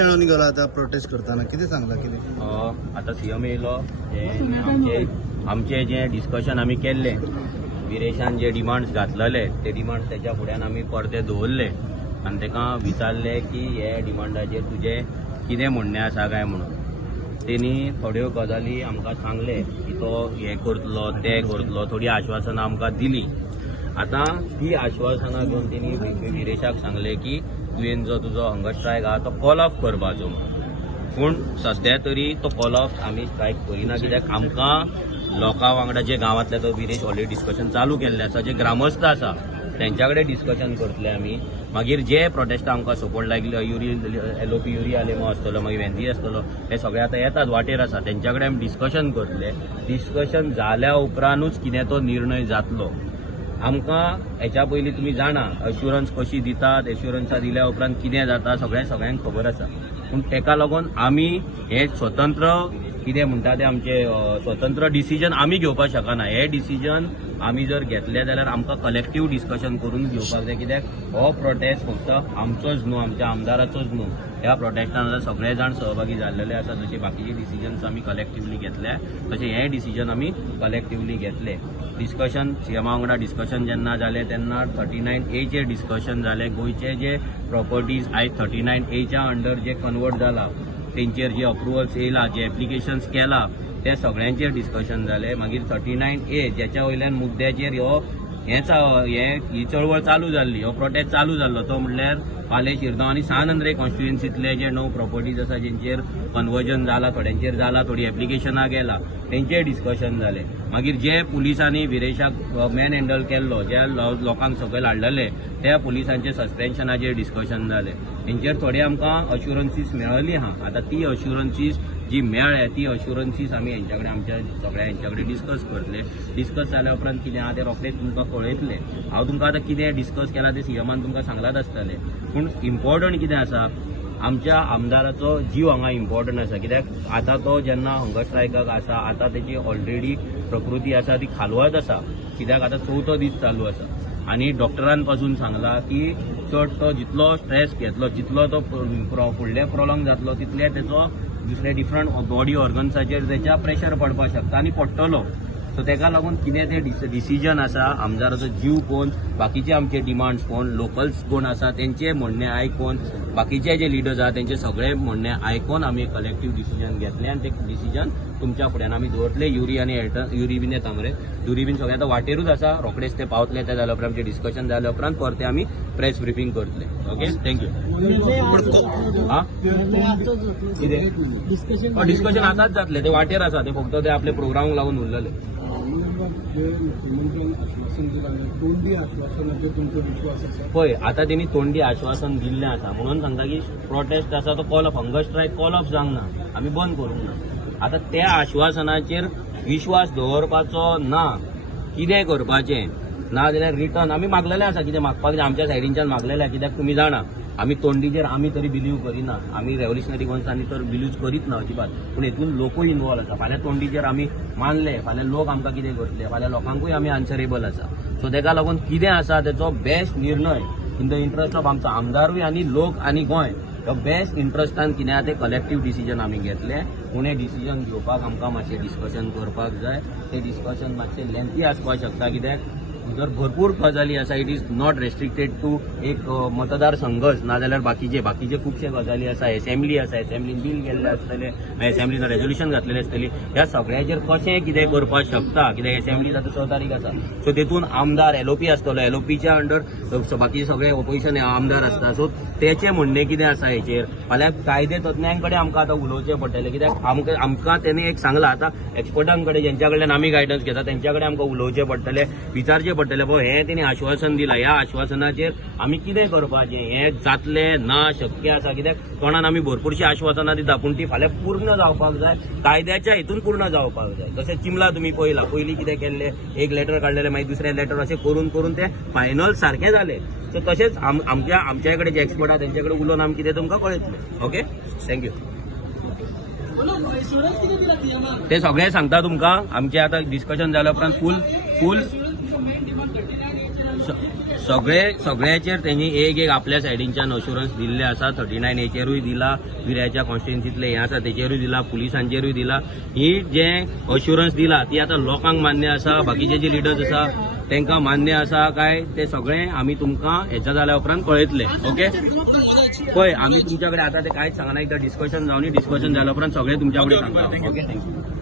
मेळून गेलो आता प्रोटेस्ट करताना किती सांगला किती आता सीएम येयलो आमचे जे डिस्कशन आम्ही केल्ले विरेशान जे डिमांड्स घातलेले ते डिमांड्स त्याच्या फुड्यान आम्ही परते दवरले आणि ताका विचारले की हे डिमांडाचेर तुजे कितें म्हणणें आसा काय म्हणून तेणी थोड्यो गजाली आमकां सांगले की तो हे करतलो ते करतलो थोडी आश्वासनां आमकां दिली. आता ती आश्वासनां घेवन तेणी विरेशाक सांगले की तुवें जो तुजो हंगर स्ट्रायक आहा तो कॉल ऑफ करपाचो म्हणून. पूण सध्या तरी तो कॉल ऑफ आमी स्ट्रायक करिना कित्याक आमकां लोकां वांगडा जे गांवांतले तो विरेश ऑलरेडी डिस्कशन चालू केल्लें आसा. जे ग्रामस्थ आसा त्यांच्या कडेन डिस्कशन करतले आमी. मागीर जे प्रोटेस्टा आमकां सपोर्ट लायक LOP युरिया लेमो आसतलो मागीर वेंदी आसतलो हे सगळे आतां येतात वाटेर आसा त्यांच्या कडेन आमी डिस्कशन करतले. डिस्कशन जाल्या उपरांतूच कितें तो निर्णय जातलो. आमकां हेच्या पयलीं तुमी जाणा एश्युरन्स कशी दितात एश्युरन्सा दिल्या उपरांत कितें जाता सगळ्यांक खबर आसा. पूण तेका लागून आमी हे स्वतंत्र कितें म्हणटा ते आमचे स्वतंत्र डिसिजन आमी घेवपाक शकना. हे डिसिजन आमी जर घेतले जाल्यार आमकां कलेक्टीव डिस्कशन करून घेवपाक जाय. कित्याक हो प्रोटेस्ट फक्त आमचोच न्हू आमच्या आमदाराचोच न्हू. ह्या प्रोटेस्टान आतां सगळे जाण सहभागी जाल्लेले आसा. जशे बाकीचे डिसिजन्स आमी कलेक्टिवली घेतले तशें हे डिसिजन आमी कलेक्टिवली घेतले. डिस्कशन सीएमा वांगडा डिस्कशन जेन्ना जालें तेन्ना 39A चेर डिस्कशन जालें. गोंयचे जे प्रॉपर्टीज आयज 39A च्या अंडर जे कन्वर्ट जाला तेंचेर जे अप्रुवल्स येयला जे एप्लिकेशन्स केला त्या सगळ्यांचेर डिस्कशन जालें. मागीर 39A ज्याच्या वयल्यान मुद्द्याचेर ही चळवळ चालू जाल्ली हो प्रोटेस्ट चालू जाल्लो तो म्हणल्यार पाले शिरगांव आनी सानंद्रे कॉन्स्टिट्युएन्सींतले जे 9 प्रॉपर्टीज आसा जेंचेर कन्वर्जन जाला थोड्यांचेर जाला थोडी एप्लिकेशनां गेला तेंचेर डिस्कशन जालें. मागीर जे पुलिसांनी विरेशाक मॅन हँडल केल्लो ज्या लोकांक सकयल हाडलेले त्या पुलिसांचे सस्पेन्शनाचेर डिस्कशन जालें. तेंचेर थोडे आमकां अश्युरन्सीस मेळिल्ली आहा. आतां ती अश्युरन्सीस जी मेळ्ळ्या ती अश्युरन्सीस आमी हेंच्या कडेन आमच्या सगळ्या हेंच्या कडेन डिस्कस करतले. डिस्कस जाल्या उपरांत कितें आहा तें रोखडेंच तुमकां कळयतलें. हांव तुमकां आतां कितें डिस्कस केलां तें सीएमान तुमकां सांगलात आसतलें. पूण इम्पॉर्टंट कितें आसा आमच्या आमदाराचो जीव हांगा इम्पॉर्टंट आसा. कित्याक आतां तो जेन्ना हंगर स्ट्रायकाक आसा आतां तेची ऑलरेडी प्रकृती आसा ती खालवत आसा. कित्याक आतां 4थो दीस चालू आसा आनी डॉक्टरान पासून सांगला की चड तो जितलो स्ट्रेस घेतलो जितलो तो फुडले प्रोलॉंग जातलो तितले तेचो दुसरे डिफरंट बॉडी ऑर्गन्साचेर तेच्या प्रेशर पडपाक शकता आनी पडटलो. सो तेका लागून कितें तें डिसिजन आसा आमदाराचो जीव कोण बाकीचे आमचे डिमांड्स कोण लोकल्स कोण आसा तेंचे म्हणणें आयकोन बाकीचे जे लिडर्स आहा तेंचे सगळे म्हणणें आयकोन आमी कलेक्टीव डिसिजन घेतलें आनी तें डिसिजन तुमच्या फुड्यान आमी दवरतले. युरी आनी युरी बीन येता मरे युरी बीन सगळे आतां वाटेरूच आसा. रोखडेच ते पावतले ते जाल्या उपरांत आमचें डिस्कशन जाल्या उपरांत परते आमी प्रेस ब्रिफींग करतले. Okay thank you. डिस्कशन आताच जातले ते वाटेर आसा ते फक्त ते आपले प्रोग्रामाक लागून उरलेले. पळय आतां तेणी तोंडी आश्वासन दिल्लें आसा म्हणून सांगता की प्रोटेस्ट आसा तो call of hunger strike call of जावंक ना आमी बंद करूंक ना. आतां त्या आश्वासनाचेर विश्वास दवरपाचो ना कितें करपाचें ना जाल्यार रिटर्न आमी मागलेलें आसा. कितें मागपाक आमच्या सायडींच्यान मागलेलें आसा. कित्याक तुमी जाणा आमी तोंडीचेर आमी तरी बिलीव करिना. आमी रेव्होल्युशनरी गोन्सांनी तर बिलीव करीत ना अजिबात. पूण हेतून लोकूय इन्वॉल्व आसा. फाल्यां तोंडीचेर आमी मानले फाल्यां लोक आमकां कितें करतले फाल्यां लोकांकूय आमी आन्सरेबल आसा. सो तेका लागून कितें आसा तेचो बेस्ट निर्णय इन द इंट्रस्ट ऑफ आमचो आमदारूय आनी लोक आनी गोंय ह्यो बेस्ट इंट्रस्टान कितें आहा तें कलेक्टीव डिसिजन आमी घेतलें. पूण हें डिसिजन घेवपाक आमकां मातशें डिस्कशन करपाक जाय. तें डिस्कशन मातशें लेंथी आसपाक शकता. कित्याक जर भरपूर गजाली आसा it is not restricted to एक मतदार संघच नाजाल्यार बाकीचे खुबशे गजाली आसा. एसेंब्ली आसा एसेंब्लीन बील गेल्ले आसतले एसेंब्लीन रेजोल्युशन घातलेले आसतली. ह्या सगळ्याचेर कशें कितें करपाक शकता कित्याक एसेंब्ली आतां 6 तारीख आसा. सो तेतून आमदार LOP आसतलो LOPच्या अंडर बाकीचे सगळे ऑपोजिशन आमदार आसता. सो तेचें म्हणणें कितें आसा हेचेर फाल्यां कायदे तज्ञां कडेन आमकां आतां उलोवचें पडटलें. कित्याक आमकां तेणी एक सांगलां आतां एक्सपर्टां कडेन जेंच्या कडल्यान आमी गायडन्स घेता तेंच्या कडेन आमकां उलोवचें पडटलें विचारचें पडटलें पळय हें तेणी आश्वासन दिलां ह्या आश्वासनाचेर आमी कितें करपाचें हें जातलें ना शक्य आसा. कित्याक तोंडान आमी भरपूरशीं आश्वासनां दिता पूण ती फाल्यां पूर्ण जावपाक जाय कायद्याच्या हितून पूर्ण जावपाक जाय. जशें चिमला तुमी पळयलां पयलीं कितें केल्लें एक लेटर काडलेलें मागीर दुसरें लेटर अशें करून करून तें फायनल सारकें जालें. सो तशेंच आमच्या कडेन जे एक्सपर्ट आहा तेंचे कडेन उलोवन आमी कितें तुमकां कळयतलें. Okay thank you. ते सगळें सांगता तुमकां आमचें आतां डिस्कशन जाल्या उपरांत फूल सगळ्याचेर त्यांनी एक आपल्या सायडींच्यान अश्युरन्स दिल्ले आसा. 39A दिला, विऱ्याच्या कॉन्स्टिट्युन्सीतले हे आसा तेचेरूय दिला, पुलिसांचेरूय दिला. ही जे अश्युरन्स दिला ती आता लोकांक मान्य आसा, बाकीचे जे लिडर्स आसा तांकां मान्य आसा काय ते सगळे आमी तुमकां हेच्या जाल्या उपरांत कळयतले. ओके, पळय आमी तुमच्या कडेन आतां ते कांयच सांगना, एकदां डिस्कशन जावन डिस्कशन जाल्या उपरांत सगळे तुमच्या कडेन सांगता. Okay, thank you.